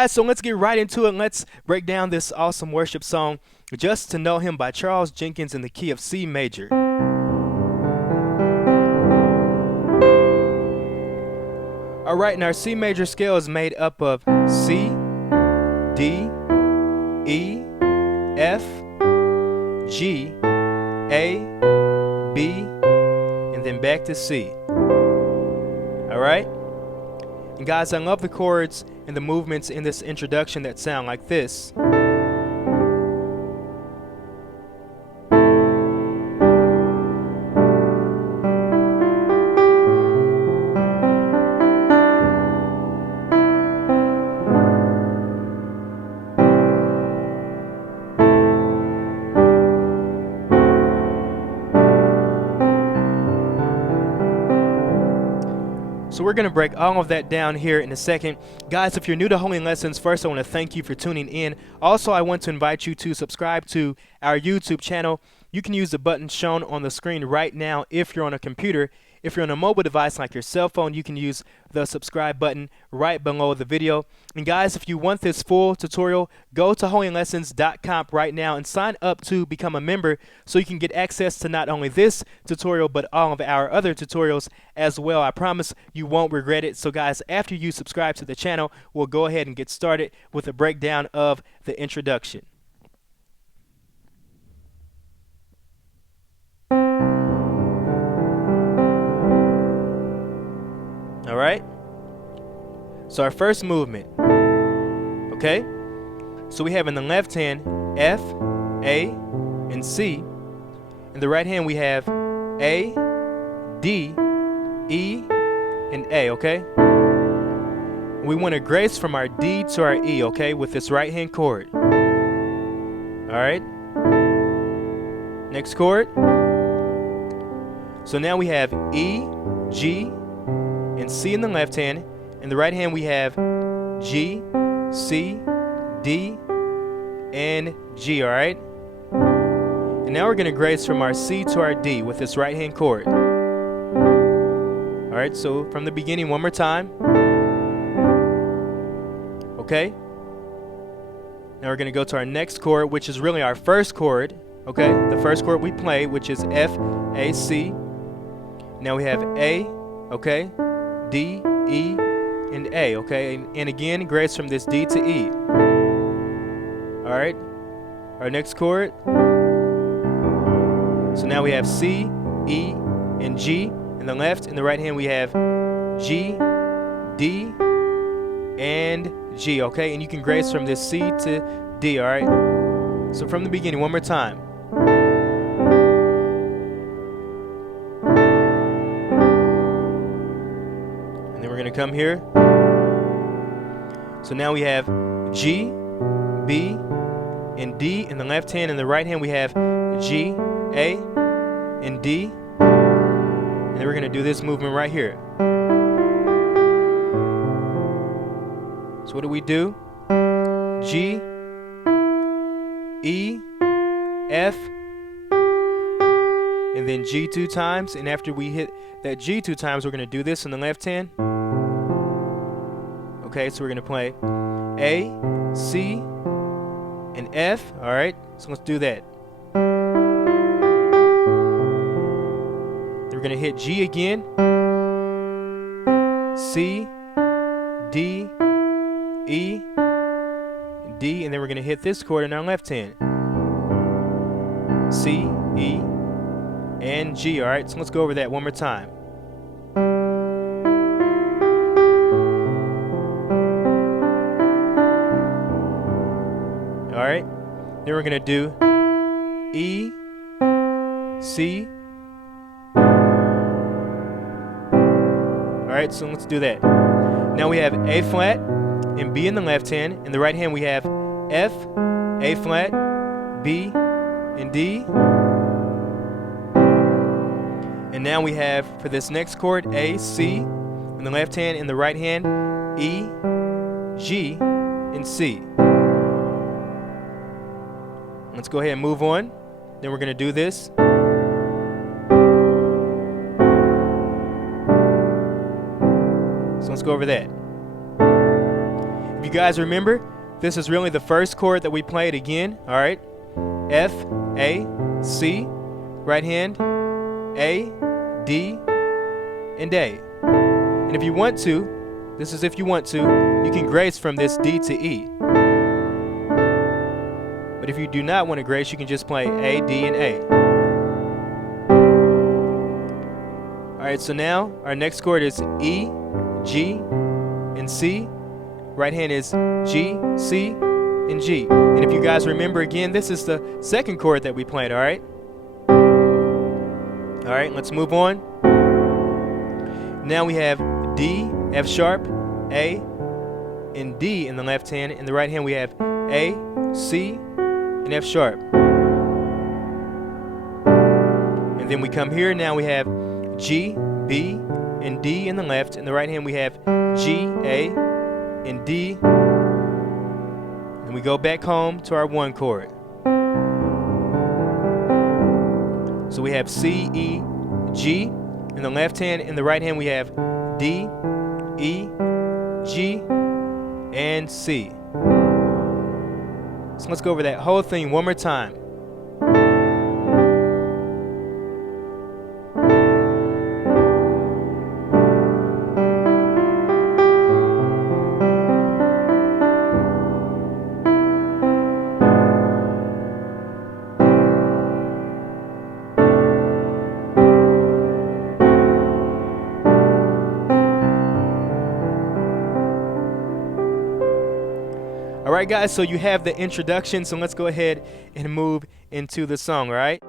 guys, so let's get right into it. Let's break down this awesome worship song, Just to Know Him by Charles Jenkins in the key of C major. Alright, and our C major scale is made up of C, D, E, F, G, A, B, and then back to C. Alright? And guys, I love the chords and the movements in this introduction that sound like this. So we're going to break all of that down here in a second. Guys, if you're new to Holy Lessons, first I want to thank you for tuning in. Also, I want to invite you to subscribe to our YouTube channel. You can use the button shown on the screen right now if you're on a computer. If you're on a mobile device like your cell phone, you can use the subscribe button right below the video. And guys, if you want this full tutorial, go to holylessons.com right now and sign up to become a member so you can get access to not only this tutorial but all of our other tutorials as well. I promise you won't regret it. So guys, after you subscribe to the channel, we'll go ahead and get started with a breakdown of the introduction. Alright, so our first movement, okay, so we have in the left hand F, A, and C. In the right hand we have A, D, E, and A, okay? We want to grace from our D to our E, okay, with this right hand chord. Alright, next chord. So now we have E, G, and C in the left hand. In the right hand we have G, C, D, and G, alright? And now we're going to grace from our C to our D with this right hand chord. Alright, so from the beginning one more time. Okay? Now we're going to go to our next chord, which is really our first chord. Okay? The first chord we play, which is F, A, C. Now we have A, okay? D, E, and A, okay? And again, grace from this D to E. Alright? Our next chord. So now we have C, E, and G in the left. In the right hand we have G, D, and G, okay? And you can grace from this C to D, alright? So from the beginning, one more time. Come here. So now we have G, B, and D in the left hand. In the right hand we have G, A, and D. And then we're going to do this movement right here. So what do we do? G, E, F, and then G 2 times. And after we hit that G 2 times, we're going to do this in the left hand. Okay, so we're going to play A, C, and F. Alright, so let's do that. Then we're going to hit G again, C, D, E, D, and then we're going to hit this chord in our left hand. C, E, and G. Alright, so let's go over that one more time. Alright, then we're going to do E, C. Alright, so let's do that. Now we have A flat and B in the left hand. In the right hand we have F, A flat, B, and D. And now we have, for this next chord, A, C in the left hand. In the right hand, E, G, and C. Let's go ahead and move on. Then we're going to do this. So let's go over that. If you guys remember, this is really the first chord that we played again. All right, F, A, C, right hand, A, D, and A. And if you want to, this is if you want to, you can grace from this D to E. But if you do not want to grace, you can just play A, D, and A. Alright, so now our next chord is E, G, and C. Right hand is G, C, and G. And if you guys remember again, this is the second chord that we played, alright? Alright, let's move on. Now we have D, F sharp, A, and D in the left hand. In the right hand we have A, C, and F sharp. And then we come here, now we have G, B, and D in the left. In the right hand we have G, A, and D. And we go back home to our one chord. So we have C, E, G in the left hand. In the right hand we have D, E, G, and C. So let's go over that whole thing one more time. Alright guys, so you have the introduction, so let's go ahead and move into the song, alright?